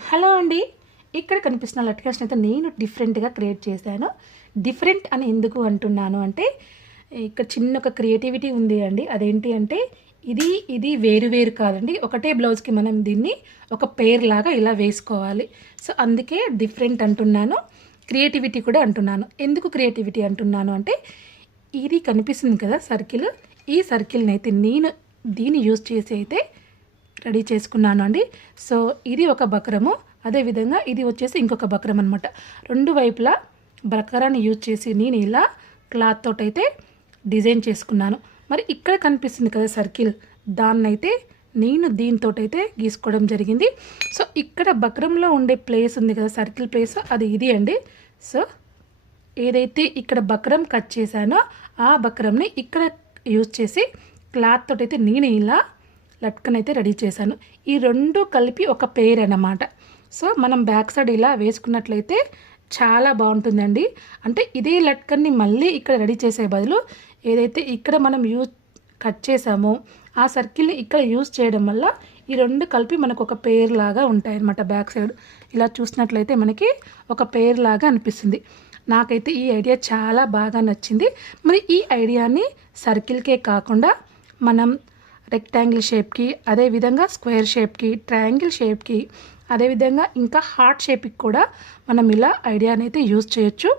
Hello అండి. ఇక్కడ కనిపిస్తున్న లట్కన్స్‌ని అయితే నేను డిఫరెంట్‌గా క్రియేట్ చేశాను. డిఫరెంట్ అని ఎందుకు అంటున్నాను అంటే, ఇక్కడ చిన్న ఒక క్రియేటివిటీ ఉంది అండి. అదేంటి అంటే ఇది వేరు వేరు కాదండి. ఒకటే బ్లౌజ్‌కి మనం దీన్ని ఒక పెయిర్ లాగా ఇలా వేసుకోవాలి. సో, అందుకే డిఫరెంట్ అంటున్నాను. క్రియేటివిటీ కూడా అంటున్నాను. ఎందుకు క్రియేటివిటీ అంటున్నాను అంటే, ఇది కనిపిస్తుంది కదా సర్కిల్. ఈ సర్కిల్‌ని అయితే నేను దీన్ని యూజ్ చేసి అయితే రెడీ చేసుకున్నాను అండి. సో ఇది ఒక బక్రము, అదేవిధంగా ఇది వచ్చేసి ఇంకొక బక్రం అనమాట. రెండు వైపులా బక్రాన్ని యూజ్ చేసి నేను ఇలా క్లాత్ తోటైతే డిజైన్ చేసుకున్నాను. మరి ఇక్కడ కనిపిస్తుంది కదా సర్కిల్, దాన్నైతే నేను దీంతోటైతే గీసుకోవడం జరిగింది. సో ఇక్కడ బక్రంలో ఉండే ప్లేస్ ఉంది కదా సర్కిల్ ప్లేస్, అది ఇది అండి. సో ఏదైతే ఇక్కడ బక్రం కట్ చేశానో ఆ బక్రంని ఇక్కడ యూజ్ చేసి క్లాత్ తోటైతే నేను ఇలా లట్కన్ అయితే రెడీ చేశాను. ఈ రెండు కలిపి ఒక పెయిర్ అన్నమాట. సో మనం బ్యాక్ సైడ్ ఇలా వేసుకున్నట్లయితే చాలా బాగుంటుందండి. అంటే ఇదే లట్కన్ని మళ్ళీ ఇక్కడ రెడీ చేసే బదులు ఏదైతే ఇక్కడ మనం కట్ చేసామో ఆ సర్కిల్ని ఇక్కడ యూజ్ చేయడం వల్ల ఈ రెండు కలిపి మనకు ఒక పెయిర్ లాగా ఉంటాయన్నమాట. బ్యాక్ సైడ్ ఇలా చూసినట్లయితే మనకి ఒక పెయిర్ లాగా అనిపిస్తుంది. నాకైతే ఈ ఐడియా చాలా బాగా నచ్చింది. మరి ఈ ఐడియాని సర్కిల్కే కాకుండా మనం రెక్టాంగిల్ షేప్కి, అదేవిధంగా స్క్వేర్ షేప్కి, ట్రయాంగిల్ షేప్కి, అదేవిధంగా ఇంకా హార్ట్ షేప్కి కూడా మనం ఇలా ఐడియాని అయితే యూజ్ చేయొచ్చు.